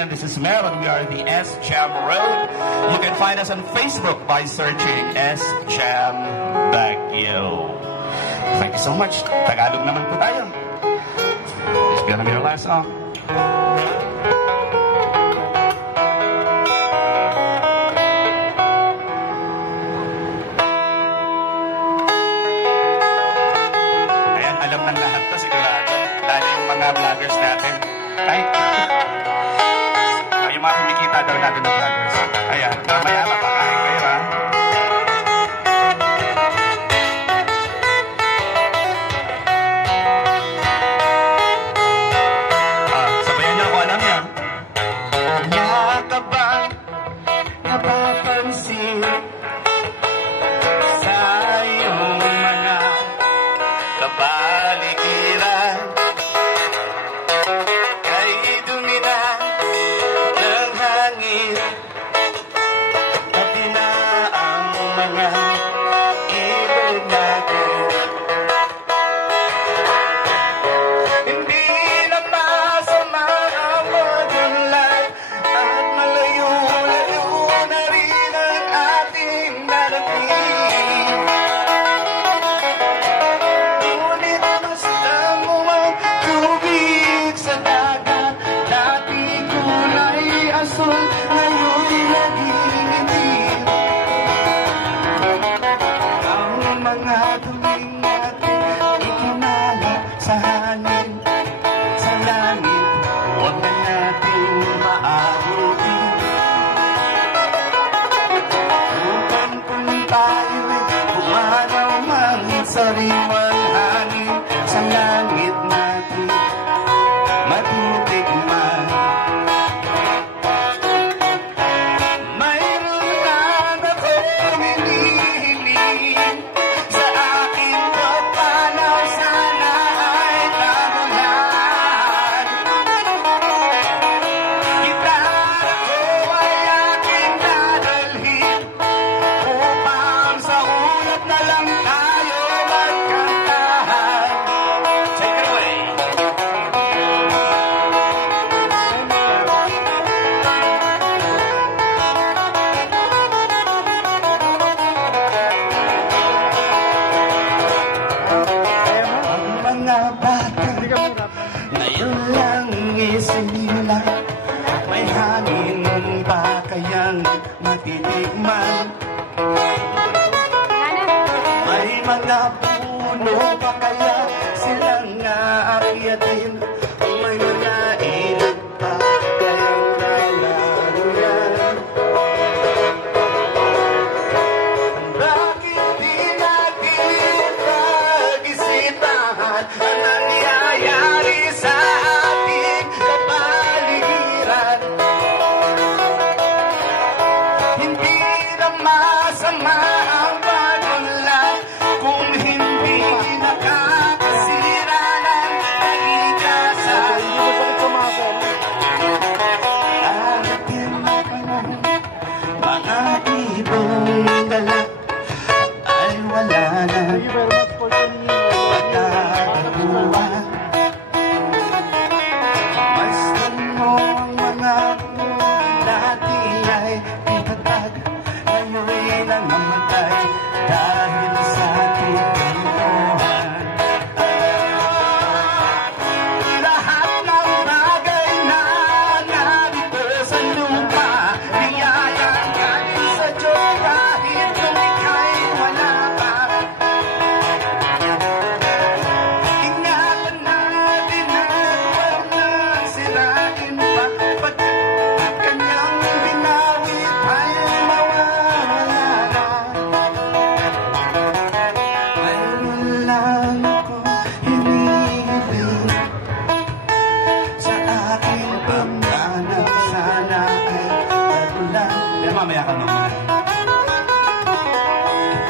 again, this is Mel and we are the S Jam Road. You can find us on Facebook by searching S Jam Baguio. Thank you so much. Tagalog naman po tayo. It's gonna be our last song. Ayan, alam ng lahat to sigurado. Lalo yung mga vloggers natin. Ay, yung mga kumikita daw natin ng vloggers. Ayan, mamaya mapakain kayo ha. Sabayan niyo ako, alam niya. Kaya ka ba napapansin sa iyong mga kapaligiran? Kay dumi na ng hangin, pati na ang mga ilog natin. Hindi na masama ang magunlad at malayo-layo na rin ang ating narating. Ngunit mas damo ang tubig sa dagat, dati kulay asul, ngayon naging itim. Ang mga duming natin ikinala sa hangin, sa langit, huwag na natin maabutin. Upang kung tayo'y pumanaw mang sariwang hangin, sa langit natin matitikman. Mayroon lang akong hinihiling, sa aking kapanaw sana ay tagulan. Gitara ko ay aking dadalhin, upang sa ulap na lang tayo magkantahan. Take it away. Ang mga bata ngayon lang isinila, may hangin ba kayang matitikman? May mga puno pa kaya silang aakyatin? May mga ilog pa kayang lalaruyan? Bakit di natin pag-isipan ang nangyayari sa ating kapaligiran? Hindi na masama ang pagunlad kung hindi nakakasira ng kalikasan. Darating na panahon, mga ibong dala ay wala na matataguan. Masdan mo ang mga dati ay itatag, ngayon'y nangamatay dahil sa ating kalokohan. Lahat ng bagay na narito sa lupa, biyayang galing sa Diyos kahit kung ika'y wala pa. Ingatan natin na huwag nang sirain pa, pagkat kanyang binawit ay mawawala na. Mayroon lang akong hinihiling, sa aking pagmanaw sana ay tagulan. Pero mamaya ka naman.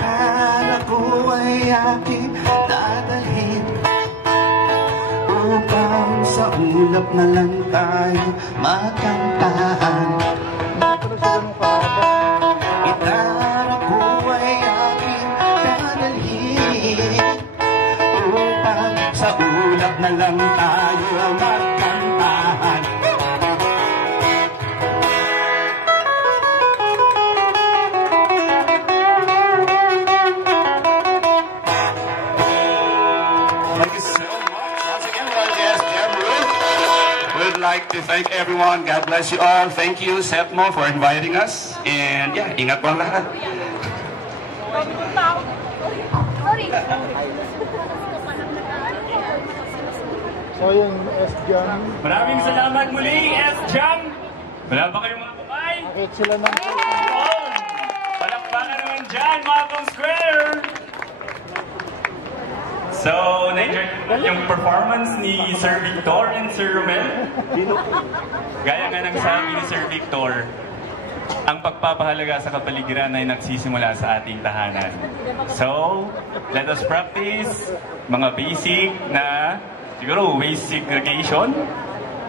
Akala ko ay aking dadalhin, upang sa ulap na lang tayo magkantahan. Gitara ko ay aking dadalhin, upang sa ulap na lang tayo magkantahan. thank everyone. God bless you all. Thank you, Sepmo, for inviting us. And yeah, ingat po ang lahat. So yung S-Jam. Maraming salamat muli, S-Jam. Wala ba kayong mga kamay? Nakit sila ng Palakpakan naman dyan, Malcolm Square! So, na-enjoy yung performance ni Sir Victor and Sir Romel. Gaya nga ng sabi ni Sir Victor, ang pagpapahalaga sa kapaligiran ay nagsisimula sa ating tahanan. So, let us practice mga basic na, siguro, waste segregation.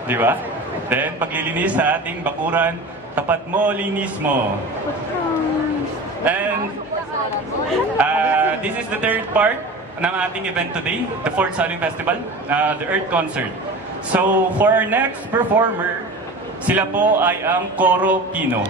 Di ba? Then, paglilinis sa ating bakuran, tapat mo, linis mo. And, this is the third part ng ating event today, the Fourth Saling Festival, the Earth Concert. So, for our next performer, sila po ay ang Coro Pino.